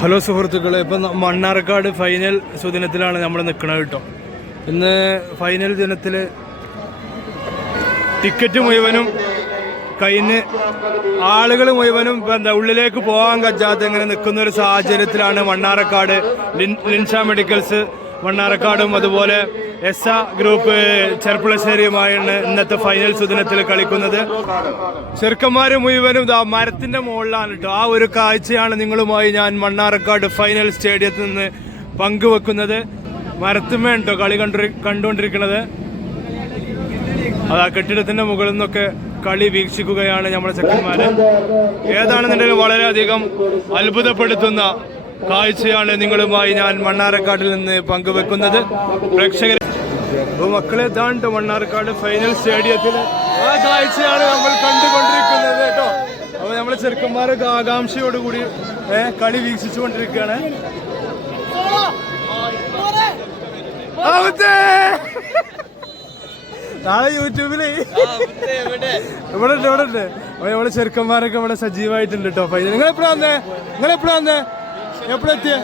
Hello സുഹൃത്തുക്കളെ ഇപ്പം Mannarkkad final സുദിനത്തിലാണ് നമ്മൾ നിൽക്കുന്നത് കേട്ടോ. ഇന്ന് ഫൈനൽ ദിനത്തിൽ ടിക്കറ്റ് മുഴുവനും കഴിഞ്ഞ് ആളുകൾ മുഴുവനും എന്താ ഉള്ളിലേക്ക് പോകാൻ കഴിയാതെ ഇങ്ങനെ നിൽക്കുന്ന ഒരു സാഹചര്യത്തിലാണ് മണ്ണാർക്കാട് ലിൻ ലിൻഷ മെഡിക്കൽസ് മണ്ണാർക്കാടും അതുപോലെ എസ് ആ ഗ്രൂപ്പ് ചെർപ്പുളശ്ശേരിയുമായാണ് ഇന്നത്തെ ഫൈനൽ സുദിനത്തിൽ കളിക്കുന്നത്. ചെറുക്കന്മാർ മുഴുവനും ഇതാ മരത്തിന്റെ മുകളിലാണ് കേട്ടോ ആ ഒരു കാഴ്ചയാണ് നിങ്ങളുമായി ഞാൻ മണ്ണാറക്കാട് ഫൈനൽ സ്റ്റേഡിയത്തിൽ നിന്ന് പങ്കുവെക്കുന്നത്. മരത്തുമേ കേട്ടോ കളി കണ്ടു കണ്ടുകൊണ്ടിരിക്കുന്നത്? അതാ കെട്ടിടത്തിന്റെ മുകളിൽ നിന്നൊക്കെ കളി വീക്ഷിക്കുകയാണ് നമ്മുടെ ചെക്കന്മാര്. ഏതാണെന്നുണ്ടെങ്കിൽ വളരെയധികം അത്ഭുതപ്പെടുത്തുന്ന കാഴ്ചയാണ് നിങ്ങളുമായി ഞാൻ മണ്ണാരക്കാട്ടിൽ നിന്ന് പങ്കുവെക്കുന്നത്. പ്രേക്ഷകർ മക്കളെ താണ്ട് മണ്ണാർക്കാട് ഫൈനൽ സ്റ്റേഡിയത്തിൽ ആ കാഴ്ചയാണ് നമ്മൾ കണ്ടുകൊണ്ടിരിക്കുന്നത് കേട്ടോ. അപ്പൊ നമ്മളെ ചെറുക്കന്മാരൊക്കെ ആകാംക്ഷയോടുകൂടി കളി വീക്ഷിച്ചുകൊണ്ടിരിക്കുകയാണ്! നാളെ യൂട്യൂബിൽ. ഇവിടെ ഇവിടെ നമ്മളെ ചെറുക്കന്മാരൊക്കെ ഇവിടെ സജീവമായിട്ടുണ്ട് കേട്ടോ. ഫൈനൽ നിങ്ങൾ എപ്പോഴാ വന്നേ? നിങ്ങൾ എപ്പോഴാ വന്നേ? എപ്പോഴെത്തിയ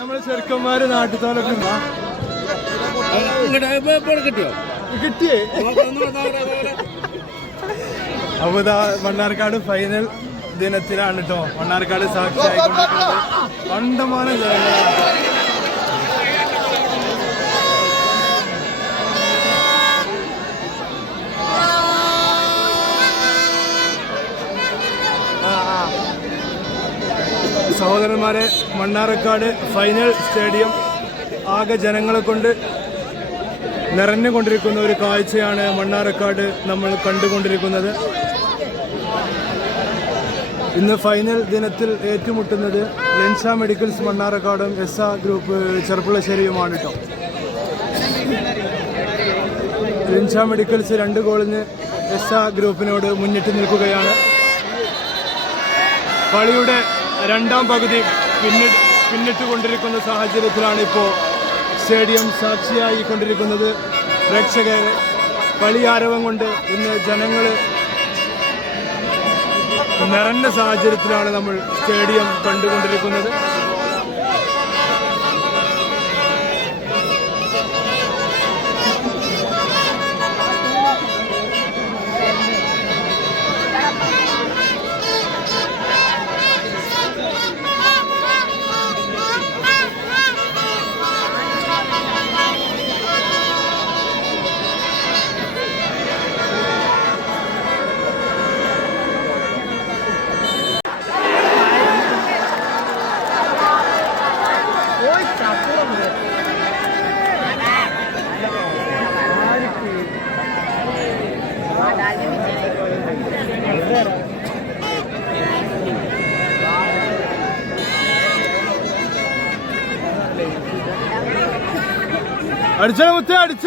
നമ്മളെ ചെറുക്കന്മാര് നാട്ടുത്തോലൊക്കെ കിട്ടിയോ? കിട്ടിയേ. അപ്പൊ ഇതാ മണ്ണാർക്കാട് ഫൈനൽ ദിനത്തിലാണ് കേട്ടോ മണ്ണാർക്കാട് സാക്ഷിയായിക്കൊണ്ടിരിക്കുന്നത്. കണ്ടമാനം ജനങ്ങളാണ്. സഹോദരന്മാരെ മണ്ണാറക്കാട് ഫൈനൽ സ്റ്റേഡിയം ആകെ ജനങ്ങളെ കൊണ്ട് നിറഞ്ഞുകൊണ്ടിരിക്കുന്ന ഒരു കാഴ്ചയാണ് മണ്ണാറക്കാട് നമ്മൾ കണ്ടുകൊണ്ടിരിക്കുന്നത്. ഇന്ന് ഫൈനൽ ദിനത്തിൽ ഏറ്റുമുട്ടുന്നത് ലെൻഷ മെഡിക്കൽസ് മണ്ണാറക്കാടും എസ് ആ ഗ്രൂപ്പ് ചെറുപ്പുളശ്ശേരിയുമാണ് കേട്ടോ. ലെൻഷ മെഡിക്കൽസ് രണ്ട് ഗോളിന് എസ് ആ ഗ്രൂപ്പിനോട് മുന്നിട്ട് നിൽക്കുകയാണ്. കളിയുടെ രണ്ടാം പകുതി പിന്നിട്ട് പിന്നിട്ട് കൊണ്ടിരിക്കുന്ന സാഹചര്യത്തിലാണ് ഇപ്പോൾ സ്റ്റേഡിയം സാക്ഷിയായി കൊണ്ടിരിക്കുന്നത്. പ്രേക്ഷകർ കളിയാരവം കൊണ്ട് ഇന്ന് ജനങ്ങൾ നിറഞ്ഞ സാഹചര്യത്തിലാണ് നമ്മൾ സ്റ്റേഡിയം കണ്ടുകൊണ്ടിരിക്കുന്നത്. അടിച്ച മുത്തേ അടിച്ച.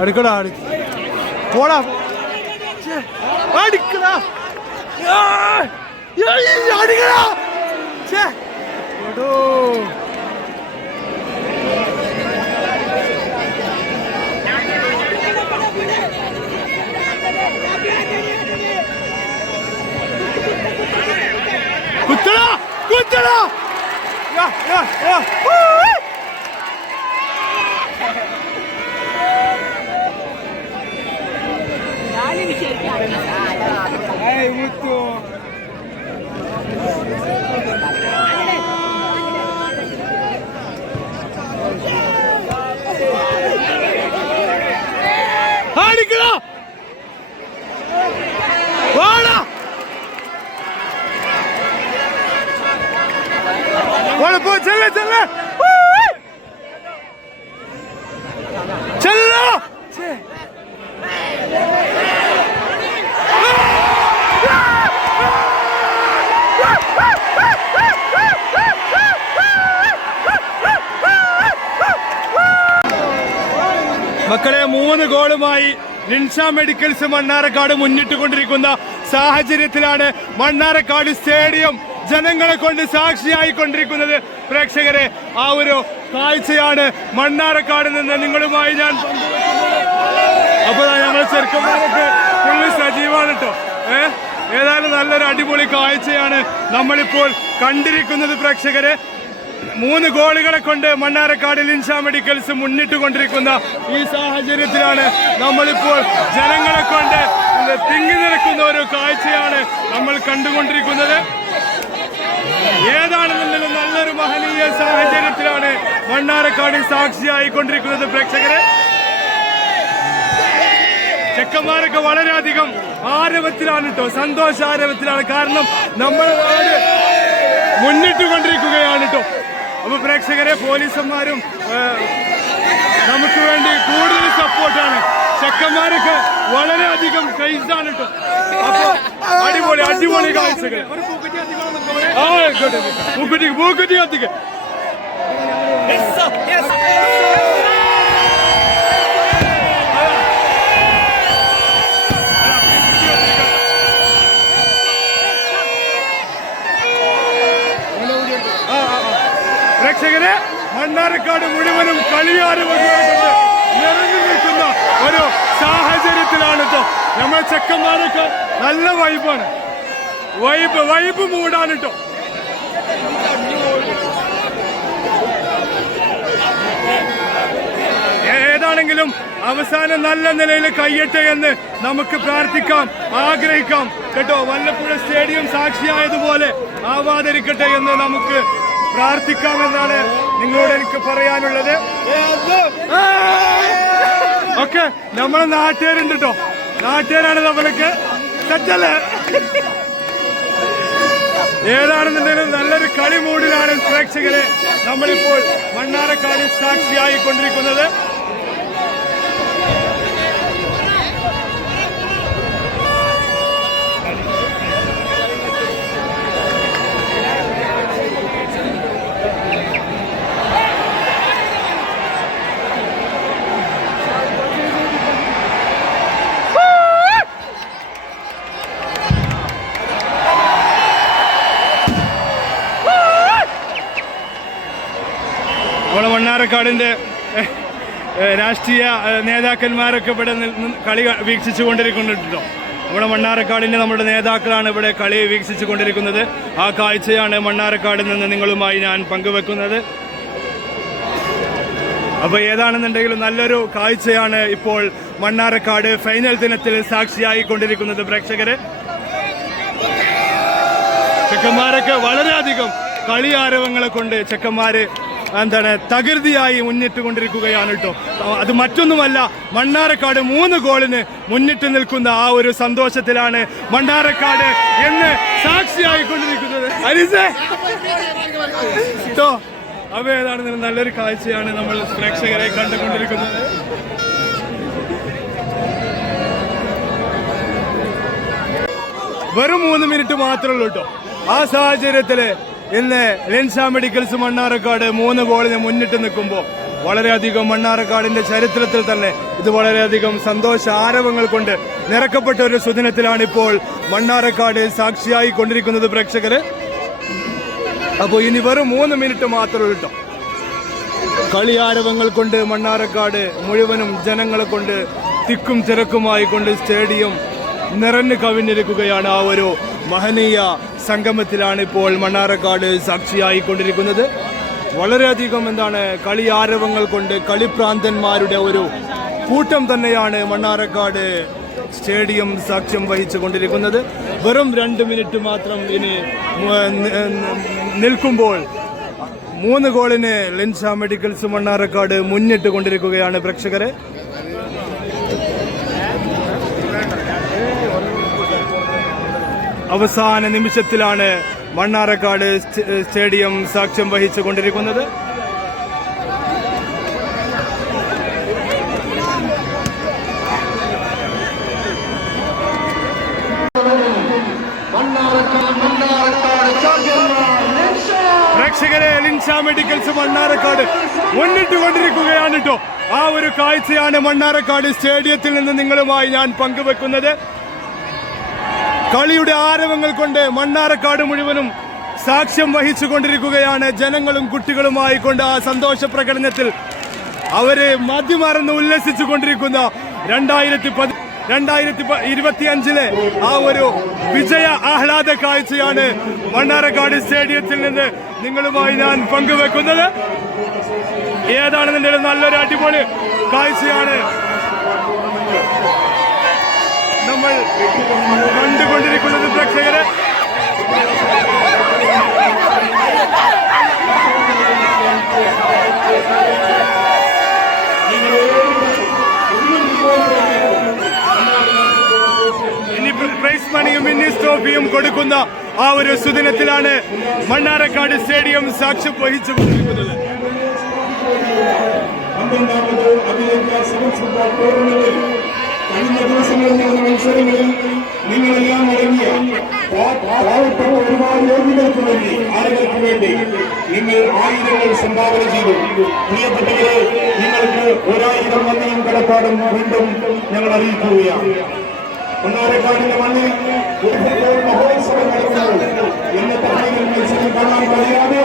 അടിക്കടാ അടി പോടാ. അടിക്കടാ. അടിക്കടാ. ഛെ, എടോ. കുത്തടാ കുത്തടാ. യാ യാ യാ. அடிக்கலாம் வாடா! வாடா போ செல்ல செல்ல മൂന്ന് ഗോളുമായി ലിൻഷ മെഡിക്കൽസ് മണ്ണാരക്കാട് മുന്നിട്ട് കൊണ്ടിരിക്കുന്ന സാഹചര്യത്തിലാണ് മണ്ണാരക്കാട് സ്റ്റേഡിയം ജനങ്ങളെ കൊണ്ട് സാക്ഷിയായി കൊണ്ടിരിക്കുന്നത് പ്രേക്ഷകരെ ആ ഒരു കാഴ്ചയാണ് മണ്ണാരക്കാട് നിന്ന് നിങ്ങളുമായി ഞാൻ പങ്കുവെക്കുന്നത് അപ്പൊ ഞങ്ങൾ ചെറുക്കന്മാരൊക്കെ ഫുള്ള് സജീവാണ് കേട്ടോ ഏ? ഏതായാലും നല്ലൊരു അടിപൊളി കാഴ്ചയാണ് നമ്മളിപ്പോൾ കണ്ടിരിക്കുന്നത് പ്രേക്ഷകരെ. മൂന്ന് ഗോളുകളെ കൊണ്ട് മണ്ണാരക്കാട് ലിൻഷ മെഡിക്കൽസ് മുന്നിട്ട് കൊണ്ടിരിക്കുന്ന ഈ സാഹചര്യത്തിലാണ് നമ്മളിപ്പോൾ ജനങ്ങളെ കൊണ്ട് തിങ്ങി നിൽക്കുന്ന ഒരു കാഴ്ചയാണ് നമ്മൾ കണ്ടുകൊണ്ടിരിക്കുന്നത്. ഏതാണെന്നുണ്ടെങ്കിലും നല്ലൊരു മഹനീയ സാഹചര്യത്തിലാണ് മണ്ണാരക്കാട് സാക്ഷിയായിക്കൊണ്ടിരിക്കുന്നത് പ്രേക്ഷകരെ. ചെക്കന്മാരൊക്കെ വളരെയധികം ആരവത്തിലാണ് കേട്ടോ സന്തോഷ ആരവത്തിലാണ് കാരണം നമ്മൾ നാട് മുന്നിട്ട് കൊണ്ടിരിക്കുകയാണ് കേട്ടോ അപ്പൊ പ്രേക്ഷകരെ പോലീസന്മാരും നമുക്ക് വേണ്ടി കൂടുതൽ സപ്പോർട്ടാണ്. ചെക്കന്മാരൊക്കെ വളരെയധികം ക്രൈസാണ് കേട്ടോ അടിപൊളി അടിപൊളി കാഴ്ചകൾ. മൂക്കുറ്റി മൂക്കുറ്റി കത്തിക്ക്. പ്രേക്ഷകരെ മണ്ണാരക്കാട് മുഴുവനും കളിയാറ് നിറഞ്ഞു നിൽക്കുന്ന ഒരു സാഹചര്യത്തിലാണ് ഇപ്പോ നമ്മളെ ചെക്കന്മാരൊക്കെ നല്ല വൈബാണ്. വൈബ് വൈബ് മൂടാണ് കേട്ടോ ഏതാണെങ്കിലും അവസാനം നല്ല നിലയിൽ കയ്യട്ടെ എന്ന് നമുക്ക് പ്രാർത്ഥിക്കാം ആഗ്രഹിക്കാം. കേട്ടോ വല്ലപ്പുഴ സ്റ്റേഡിയം സാക്ഷിയായതുപോലെ ആവാതിരിക്കട്ടെ എന്ന് നമുക്ക് പ്രാർത്ഥിക്കാമെന്നാണ് നിങ്ങളോട് എനിക്ക് പറയാനുള്ളത്. ഓക്കെ നമ്മളെ നാട്ടുകാരുണ്ട് കേട്ടോ നാട്ടുകാരാണ് നമ്മൾക്ക് തെറ്റല്ലേ ഏതാണെന്നുണ്ടെങ്കിലും നല്ലൊരു കളി മൂഡിലാണ് പ്രേക്ഷകരെ നമ്മളിപ്പോൾ മണ്ണാറക്കാട് സാക്ഷിയായി കൊണ്ടിരിക്കുന്നത് ഏഹ്, ഏഹ്, രാഷ്ട്രീയ നേതാക്കന്മാരൊക്കെ ഇവിടെ കളി വീക്ഷിച്ചു കൊണ്ടിരിക്കുന്നുണ്ടോ നമ്മുടെ മണ്ണാറക്കാടിന്റെ നമ്മുടെ നേതാക്കളാണ് ഇവിടെ കളി വീക്ഷിച്ചു കൊണ്ടിരിക്കുന്നത്. ആ കാഴ്ചയാണ് മണ്ണാറക്കാടിൽ നിന്ന് നിങ്ങളുമായി ഞാൻ പങ്കുവെക്കുന്നത്. അപ്പോൾ ഏതാണെന്നുണ്ടെങ്കിലും നല്ലൊരു കാഴ്ചയാണ് ഇപ്പോൾ മണ്ണാറക്കാട് ഫൈനൽ ദിനത്തിൽ സാക്ഷിയായി കൊണ്ടിരിക്കുന്നത് പ്രേക്ഷകര്. ചെക്കന്മാരൊക്കെ വളരെയധികം കളി ആരവങ്ങളെ കൊണ്ട് ചെക്കന്മാര് എന്താണ് തകൃതിയായി മുന്നിട്ട് കൊണ്ടിരിക്കുകയാണ് കേട്ടോ. അത് മറ്റൊന്നുമല്ല മണ്ണാരക്കാട് മൂന്ന് ഗോളിന് മുന്നിട്ട് നിൽക്കുന്ന ആ ഒരു സന്തോഷത്തിലാണ് മണ്ണാരക്കാട് എന്ന് സാക്ഷിയായി കൊണ്ടിരിക്കുന്നത്. കേട്ടോ അവ ഏതാണ് നല്ലൊരു കാഴ്ചയാണ് നമ്മൾ പ്രേക്ഷകരെ കണ്ടുകൊണ്ടിരിക്കുന്നത്. വെറും മൂന്ന് മിനിറ്റ് മാത്രമേ ഉള്ളൂ കേട്ടോ. ആ സാഹചര്യത്തിൽ ഇന്ന് ലെൻസ മെഡിക്കൽസ് മണ്ണാറക്കാട് മൂന്ന് ഗോളിന് മുന്നിട്ട് നിൽക്കുമ്പോൾ വളരെയധികം മണ്ണാറക്കാടിന്റെ ചരിത്രത്തിൽ തന്നെ ഇത് വളരെയധികം സന്തോഷ ആരവങ്ങൾ കൊണ്ട് നിറക്കപ്പെട്ട ഒരു സുദിനത്തിലാണ് ഇപ്പോൾ മണ്ണാറക്കാട് സാക്ഷിയായി കൊണ്ടിരിക്കുന്നത് പ്രേക്ഷകര്. അപ്പോൾ ഇനി വെറും മൂന്ന് മിനിറ്റ് മാത്രമേ കിട്ടും കളിയാരവങ്ങൾ കൊണ്ട് മണ്ണാറക്കാട് മുഴുവനും ജനങ്ങളെ കൊണ്ട് തിക്കും തിരക്കുമായി കൊണ്ട് സ്റ്റേഡിയം നിറഞ്ഞു കവിഞ്ഞിരിക്കുകയാണ് ആ ഒരു മഹനീയ സംഗമത്തിലാണ് ഇപ്പോൾ മണ്ണാറക്കാട് സാക്ഷിയായിക്കൊണ്ടിരിക്കുന്നത്. വളരെയധികം എന്താണ് കളി ആരവങ്ങൾ കൊണ്ട് കളിപ്രാന്തന്മാരുടെ ഒരു കൂട്ടം തന്നെയാണ് മണ്ണാറക്കാട് സ്റ്റേഡിയം സാക്ഷ്യം വഹിച്ചു കൊണ്ടിരിക്കുന്നത് വെറും രണ്ട് മിനിറ്റ് മാത്രം ഇനി നിൽക്കുമ്പോൾ മൂന്ന് ഗോളിന് ലെൻസ മെഡിക്കൽസ് മണ്ണാറക്കാട് മുന്നിട്ട് കൊണ്ടിരിക്കുകയാണ് പ്രേക്ഷകരെ. അവസാന നിമിഷത്തിലാണ് മണ്ണാറക്കാട് സ്റ്റേഡിയം സാക്ഷ്യം വഹിച്ചു കൊണ്ടിരിക്കുന്നത്. പ്രേക്ഷകരെ ലിൻഷ മെഡിക്കൽസ് മണ്ണാറക്കാട് മുന്നിട്ട് കൊണ്ടിരിക്കുകയാണ് കേട്ടോ ആ ഒരു കാഴ്ചയാണ് മണ്ണാറക്കാട് സ്റ്റേഡിയത്തിൽ നിന്ന് നിങ്ങളുമായി ഞാൻ പങ്കുവെക്കുന്നത്. കളിയുടെ ആരവങ്ങൾ കൊണ്ട് മണ്ണാറക്കാട് മുഴുവനും സാക്ഷ്യം വഹിച്ചു കൊണ്ടിരിക്കുകയാണ് ജനങ്ങളും കുട്ടികളുമായി കൊണ്ട് ആ സന്തോഷ പ്രകടനത്തിൽ അവരെ മദ്യമറന്ന് ഉല്ലസിച്ചു കൊണ്ടിരിക്കുന്ന രണ്ടായിരത്തി പതി രണ്ടായിരത്തി ഇരുപത്തി അഞ്ചിലെ ആ ഒരു വിജയ ആഹ്ലാദ കാഴ്ചയാണ് മണ്ണാറക്കാട് സ്റ്റേഡിയത്തിൽ നിന്ന് നിങ്ങളുമായി ഞാൻ പങ്കുവെക്കുന്നത്. ഏതാണെന്നുണ്ടെങ്കിലും നല്ലൊരു അടിപൊളി കാഴ്ചയാണ്. നമ്മൾ കണ്ടുകൊണ്ടിരിക്കുന്നത് പ്രേക്ഷകരെ. ഇനി പ്രൈസ് മണിയും മിന്നിസ് ട്രോഫിയും കൊടുക്കുന്ന ആ ഒരു സുദിനത്തിലാണ് മണ്ണാരക്കാട് സ്റ്റേഡിയം സാക്ഷ്യം വഹിച്ചു കൊണ്ടിരിക്കുന്നത്. അമ്പതാമത് അഖിലേന്ത്യാ സിവിൽ ഫുട്ബോൾ ടൂർണമെന്റിൽ കഴിഞ്ഞ ദിവസങ്ങളിൽ നടന്ന മത്സരങ്ങളിൽ നിങ്ങളെല്ലാം അടങ്ങിയ പാവപ്പെട്ട ഒരുപാട് രോഗികൾക്ക് വേണ്ടി ആളുകൾക്ക് വേണ്ടി നിങ്ങൾ ആയിരങ്ങൾ സംഭാവന ചെയ്തു പ്രിയപ്പെട്ടവരെ നിങ്ങൾക്ക് ഒരായിരം നന്ദിയും കടപ്പാടും വീണ്ടും ഞങ്ങൾ അറിയിക്കുകയാണ് കൊണ്ടാരക്കാടിന്റെ മണ്ണിൽ ഒരു മഹോത്സവം നടക്കുന്നത് എന്ന ഫൈനൽ മത്സരം കാണാൻ കഴിയാതെ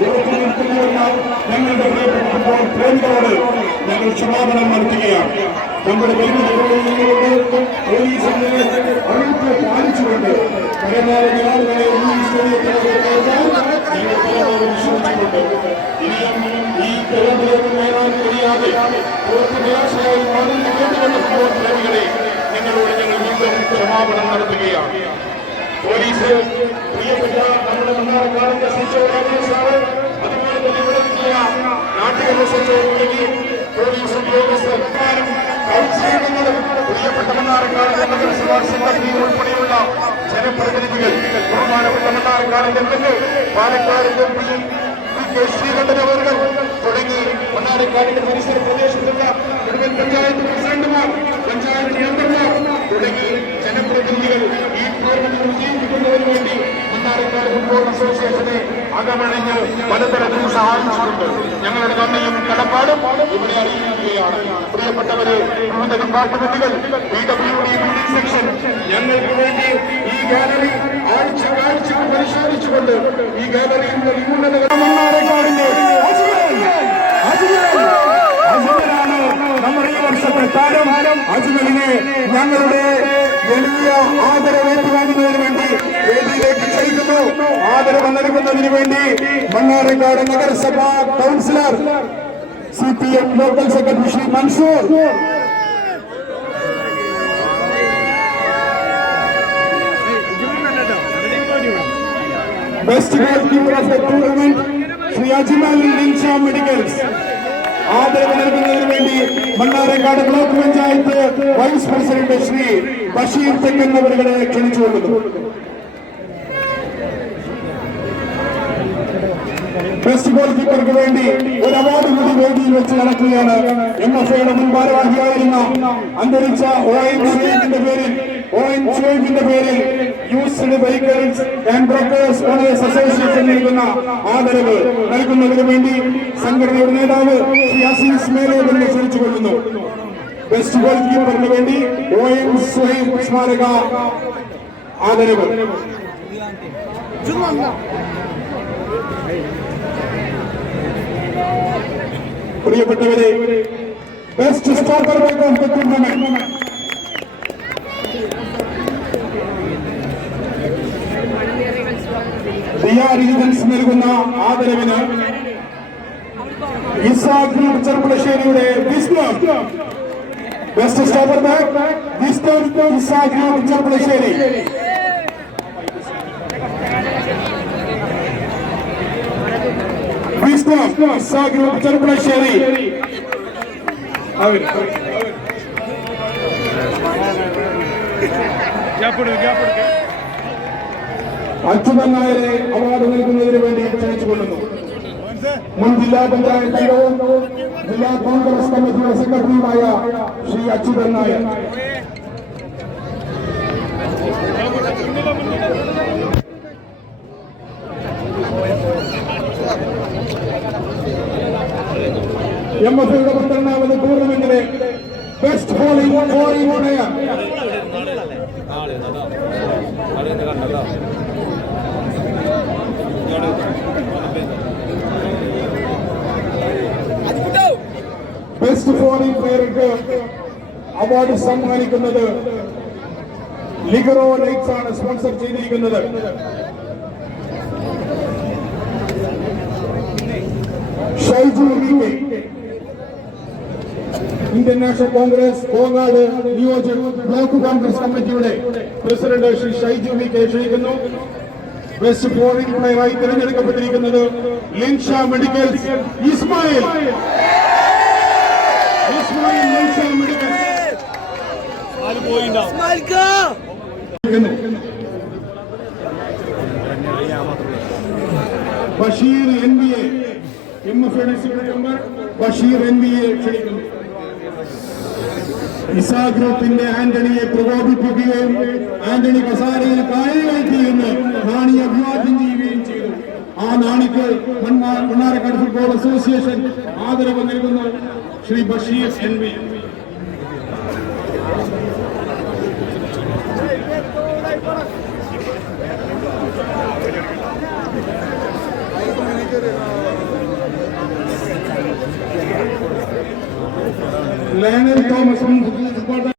ഉറപ്പു നിൽക്കുന്നവരുന്ന ഞങ്ങളുടെ പ്രിയപ്പെട്ട പ്രേമികളോട് ഞങ്ങൾ ക്ഷമാപണം നടത്തുകയാണ്. നമ്മുടെ പോലീസിന്റെ അറിയിപ്പ് പാലിച്ചുകൊണ്ട് പരമാവധി ആളുകളെ ഈ സ്റ്റേഡിയത്തിലേക്ക് ഞങ്ങൾ പരമാവധി ശ്രമിച്ചിട്ടുണ്ട് ഇനിയും ഈ പരാജയം നേടാൻ കഴിയാതെ പുറത്ത് നിരാശയായി മാറുന്ന നിങ്ങളോട് ഞങ്ങൾ വീണ്ടും ക്ഷമാപണം നടത്തുകയാണ്. പോലീസ് പ്രിയപ്പെട്ട നമ്മുടെ മണ്ണാർക്കാടിന്റെ സച്ചിവ രാജേഷ് സാറ് അതുപോലെ തന്നെ ഇവിടെ നാട്ടിക ദിവസത്തോടുകൂടി പോലീസ് ഉദ്യോഗസ്ഥർ ചെയ്യുന്നതും പ്രിയപ്പെട്ട മണ്ണാർക്കാട് നഗരസഭാ സിബ്ബന്തി ഉൾപ്പെടെയുള്ള ജനപ്രതിനിധികൾ ബഹുമാനപ്പെട്ട Mannarkkad MLA Palakkad M P K Sreekandan അവരുടെ തുടങ്ങി. മണ്ണാർക്കാടിന്റെ പരിസര പ്രദേശത്തുള്ള മുഴുവൻ പഞ്ചായത്ത് പ്രസിഡന്റുമാർ പഞ്ചായത്ത് നിയന്ത്രണമാർ തുടങ്ങി. ജനപ്രതിനിധികൾ ഈ പ്രവർത്തനം വിജയിപ്പിക്കുന്നതിന് വേണ്ടി ഫുട്ബോൾ അസോസിയേഷനെ അകമണിഞ്ഞ് പലതരത്തിൽ സഹായിച്ചിട്ടുണ്ട്. ഞങ്ങളുടെ നന്ദിയും കടപ്പാടും ഇവിടെ അറിയിക്കുകയാണ്. പ്രിയപ്പെട്ടവരെ വിവിധ ഡിപ്പാർട്ട്മെന്റുകൾ പി ഡബ്ല്യു ഡി സെക്ഷൻ ഞങ്ങൾക്ക് വേണ്ടി ഈ ഗാലറി ആഴ്ച ആഴ്ച പരിശോധിച്ചുകൊണ്ട് ഈ ഗാലറിയിൽ അജ്മലാണ് നമ്മുടെ ഈ വർഷത്തെ താരം അജ്മലിനെ ഞങ്ങളുടെ വലിയ ആദരവേറ്റുവാങ്ങുന്നതിന് വേണ്ടി വേദിയിലേക്ക് ക്ഷണിക്കുന്നു ആദരവ് നൽകുന്നതിന് വേണ്ടി മണ്ണാർക്കാട് നഗരസഭ councillor C P M local secretary Shri Mansoor. Best goalkeeper of the tournament Shri Ajmal Linsha medicals ആദരവ് നൽകുന്നതിന് വേണ്ടി Mannarkkad block panchayat vice president Shri Basheer Thekkan അവരുടെ ക്ഷണിച്ചുകൊള്ളുന്നു. ബെസ്റ്റ് ഗോൾ കീപ്പർക്ക് വേണ്ടി ഒരു അവാർഡ് കൂടി വേദിയിൽ വെച്ച് നടക്കുകയാണ്. എം എഫ് ഐയുടെ മുൻ ഭാരവാഹിയായിരുന്ന അന്തരിച്ച ഒ എൻ ഷുഹൈബിന്റെ പേരിൽ ഒ എൻ ഷുഹൈബിന്റെ പേരിൽ used vehicles and brokers owners association നൽകുന്ന ആദരവ് നൽകുന്നതിന് വേണ്ടി സംഘടനയുടെ നേതാവ് ശ്രീ അസീസ് മേലോദിനെ ക്ഷണിച്ചുകൊള്ളുന്നു ബെസ്റ്റ് ഗോൾ കീപ്പറിന് വേണ്ടി ഒ എൻ സ്മാരക ആദരവ്. പ്രിയപ്പെട്ടവരെ best stopper back of the tournament Diya നൽകുന്ന ആദരവിന് Ishaq ചെറുപ്പുളശ്ശേരിയുടെ wisdom best stopper back wisdom Ishaq Cherpulassery. അവർ ഗ്യാപ്പ് എടുക്ക്, ഗ്യാപ്പ് എടുക്ക്. അച്യുതൻ നായരെ അവാർഡ് നൽകുന്നതിന് വേണ്ടി ക്ഷണിച്ചുകൊള്ളുന്നു മുൻ ജില്ലാ പഞ്ചായത്ത് അംഗവും ജില്ലാ കോൺഗ്രസ് കമ്മിറ്റിയുടെ സെക്രട്ടറിയുമായ ശ്രീ അച്യുതൻ നായർ. എം എസ് ഐയുടെ ടൂർണമെന്റിലെ best bowling bowling honour best bowling പ്ലെയർക്ക് award സമ്മാനിക്കുന്നത് ലിഗറോ ലൈറ്റ്സ് ആണ് സ്പോൺസർ ചെയ്തിരിക്കുന്നത്. Shaiju V Indian National Congress Kongad നിയോജക ബ്ലോക്ക് കോൺഗ്രസ് കമ്മിറ്റിയുടെ president Shri Shaiju V K ക്ഷണിക്കുന്നു. ബെസ്റ്റ് ഫോറിംഗ് പ്ലെയറായി തിരഞ്ഞെടുക്കപ്പെട്ടിരിക്കുന്നത് Linsha medicals Ismail. Ismail medicals. Basheer N B M F secretary member Basheer N B A ക്ഷണിക്കുന്നു. ഇസാ ഗ്രൂപ്പിന്റെ ആന്റണിയെ പ്രകോപിപ്പിക്കുകയും ആന്റണി കസാരയിൽ കായകയറ്റിയെന്ന് നാണി അഭിവാദ്യം ചെയ്യുകയും ചെയ്തു. ആ നാണിക്ക് മണ്ണാരക്കാട് ഫുട്ബോൾ അസോസിയേഷൻ ആദരവ് നൽകുന്നു. Shri Basheer N V. ਲੈਣ ਤੋਂ ਮਸੂਮ